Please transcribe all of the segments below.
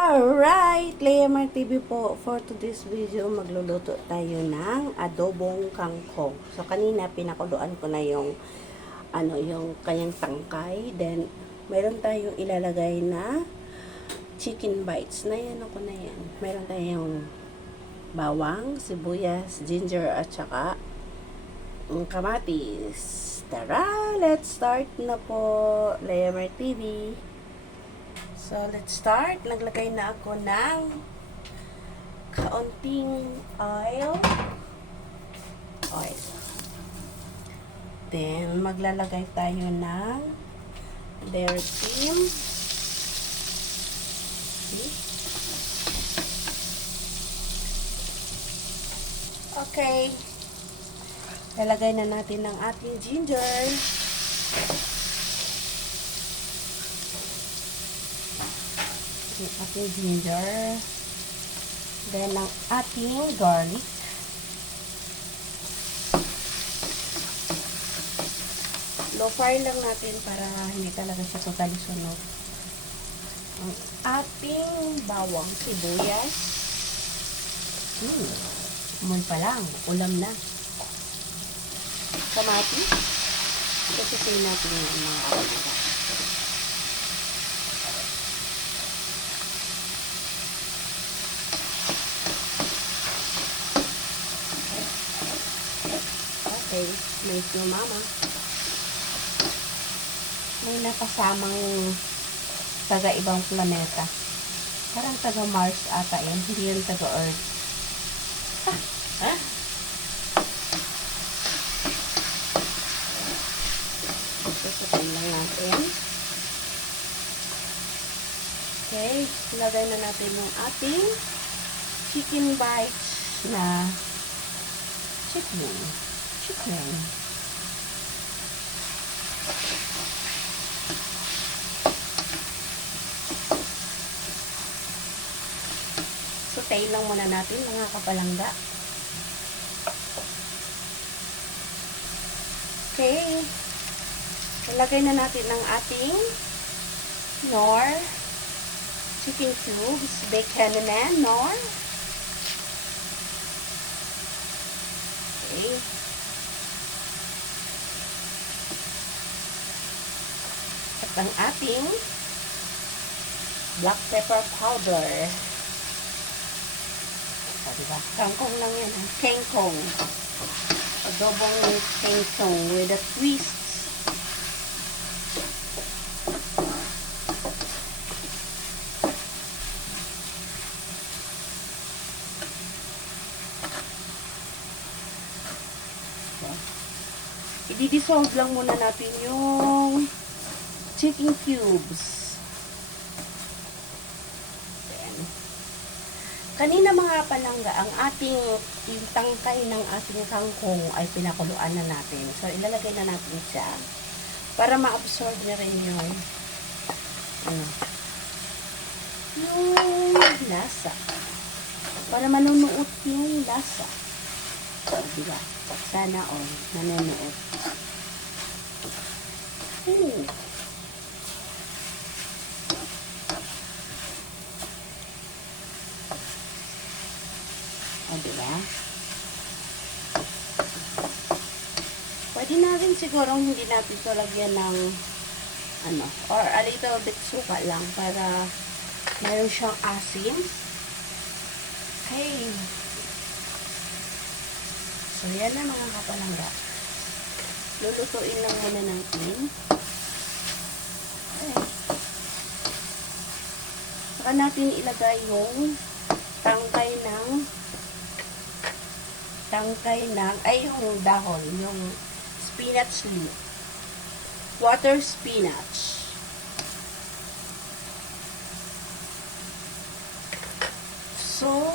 Alright, Leomar TV po. For today's video, magluluto tayo ng adobong kangkong. So, kanina pinakuluan ko na yung yung kanyang tangkay. Then, meron tayong ilalagay na chicken bites. Na yan ako na yan. Meron tayong bawang, sibuyas, ginger, at saka kamatis. Tara, let's start na po, Leomar TV. So, let's start. Naglagay na ako ng kaunting oil. Then, maglalagay tayo ng dairy cream. Okay. Lalagay na natin ng ating ginger. Ating ginger, then ang ating garlic, low fire lang natin para hindi talaga siya totally sunog. Ang ating bawang sibuyas, amoy pa lang, ulam na. Kamatis, kasi natin yung mga kapatid. Okay, nice yung mama. May nakasamang taga-ibang planeta. Parang taga-Mars ata yan. Hindi yan taga-Earth. Susutin lang natin. Okay, lagay na natin yung ating chicken bites na chicken. Sutayin lang muna natin mga kapalangga. Okay. Ilagay na natin ang ating nor chicken cubes, bacon na nor. Okay. At ang ating black pepper powder. Diba? Kangkong lang yan. Kangkong. Adobong kangkong with a twist. I-dissolve lang muna natin yung chicken cubes. Then, kanina mga palangga, ang ating yung tangkay ng ating kangkong ay pinakuluan na natin. So, ilalagay na natin siya para ma-absorb na rin yung lasa. Para manunuot yung lasa. So, diba? Sana all nanonood. Diba? Pwede na rin sigurong hindi natin ito lagyan ng or a little bit suka lang para mayroon siyang asim. Okay. So, yan na mga kapalangga. Lulutuin lang muna natin. Okay. Saka natin ilagay yung tangkay yung dahon, yung spinach leaf. Water spinach. So,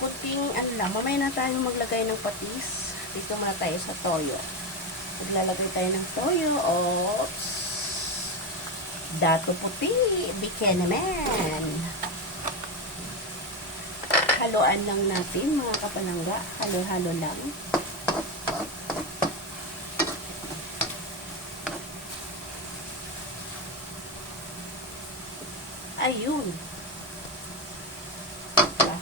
kuting mamaya na tayo maglagay ng patis. Dito muna tayo sa toyo. Maglalagay tayo ng toyo. Oops. Dato puti. Bikini naman. Haluan lang natin mga kapalangga. Halo-halo lang. ayun. Diba?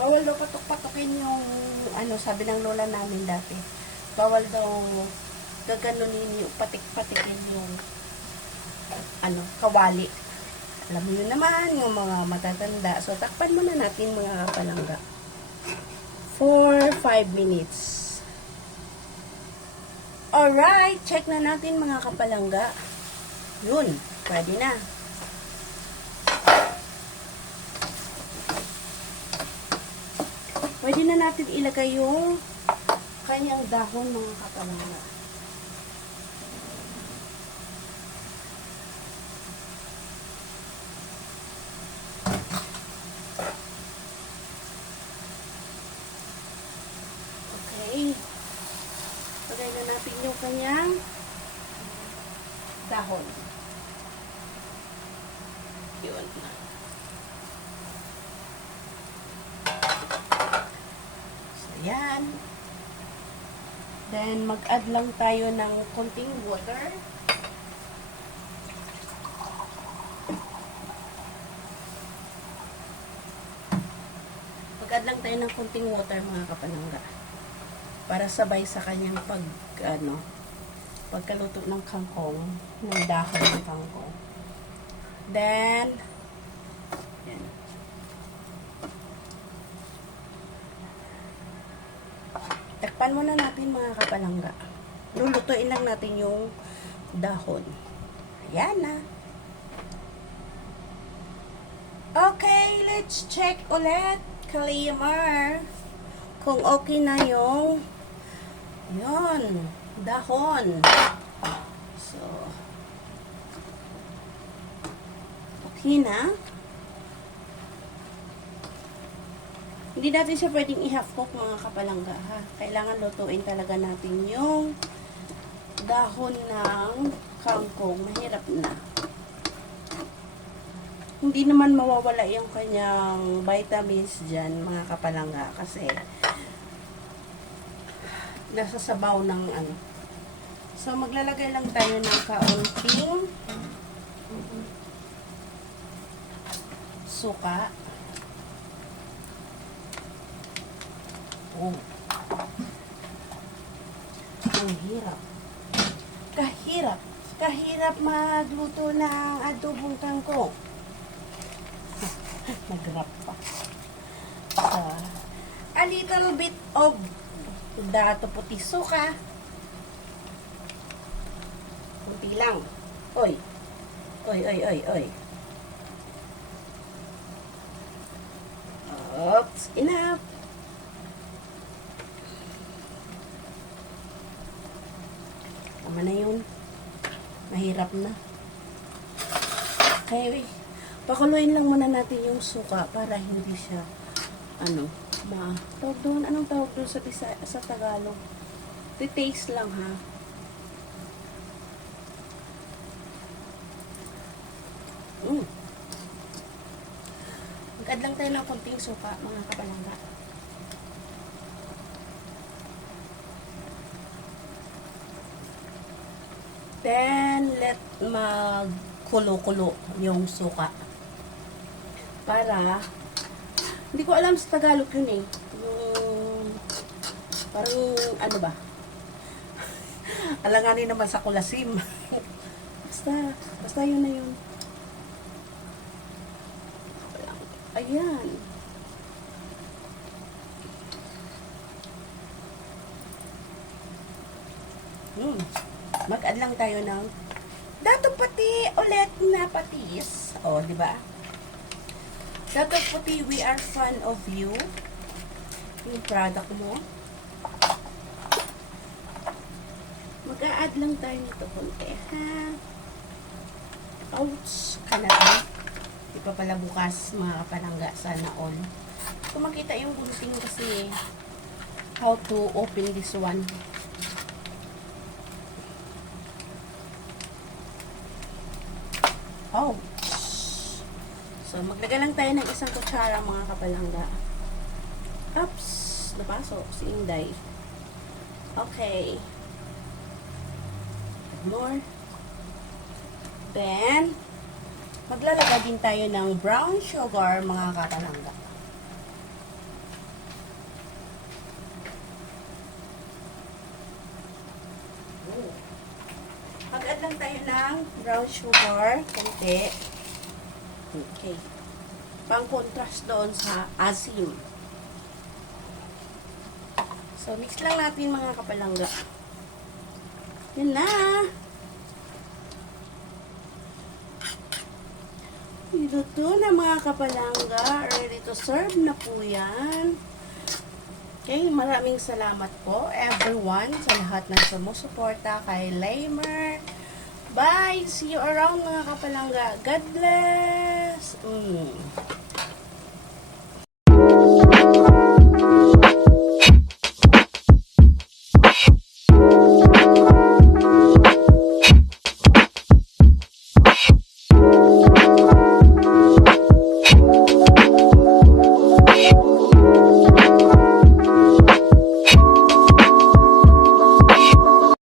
Bawal daw patok-patokin yung, ano, sabi ng lola namin dati. Bawal daw gaganunin yung patik-patikin yung, ano, kawali. Alam mo yun naman, yung mga matatanda. So, takpan muna natin mga kapalangga. For 5 minutes. Alright, check na natin mga kapalangga. Yun, pwede na. Pwede na natin ilagay yung kanyang dahon mga kapalangga. Okay. Lagay na natin yung kanyang dahon. Yun. So, yan. Then, mag-add lang tayo ng konting water. Mag-add lang tayo ng konting water mga kapalangga. Para sabay sa kanyang pagkaluto ng kangkong, ng dahon ng kangkong. Then, yan. Takpan muna natin mga kapalangga. Lulutuin lang natin yung dahon. Ayan na. Okay, let's check ulit, Kalimar. Kung okay na yung yun, dahon. So, okay na. Hindi natin siya pwedeng i-half cook mga kapalangga, ha. Kailangan lutuin talaga natin yung dahon ng kangkong. Mahirap na. Hindi naman mawawala yung kanyang vitamins dyan mga kapalangga kasi nasa sabaw ng ano. So, maglalagay lang tayo ng kaunting suka. Oh. Ang hirap. Kahirap magluto ng adobong kangkong. Nag-wrap pa. A little bit of dato puti suka. Kunti lang. Oy. Oops, enough. Tama na yun. Mahirap na. Okay, pakuluin lang muna natin yung suka para hindi siya, tawag doon, anong tawag doon sa Tagalog? Taste lang, ha? Mag-add lang tayo ng konting suka, mga kapalangga. Then, let magkulo-kulo yung suka. Para, hindi ko alam sa Tagalog yun eh. Yung, parang, ano ba? Alanganin naman sa kulasim. Basta yun na yun. Ayan. Mag-add lang tayo ng dato pati ulit na patis. O, di ba? Dato pati, we are fan of you. Yung product mo. Mag-a-add lang tayo nito konti, ha? Ouch! Kanala. Di pa pala bukas, mga kapalangga. Sana all. Kung makita yung gunting kasi how to open this one. Oh. So, maglagay lang tayo ng isang kutsara mga kapalangga. Oops! Napasok si Inday. Okay. More. Then, Maglalagay din tayo ng brown sugar, mga kapalangga. Mag-add lang tayo ng brown sugar, konti. Okay. Pang-contrast doon sa asim. So, mix lang natin mga kapalangga. Yun na! Luto na mga kapalangga. Ready to serve na po yan. Okay, maraming salamat po everyone sa lahat ng sumusuporta kay Laymer. Bye! See you around mga kapalangga. God bless!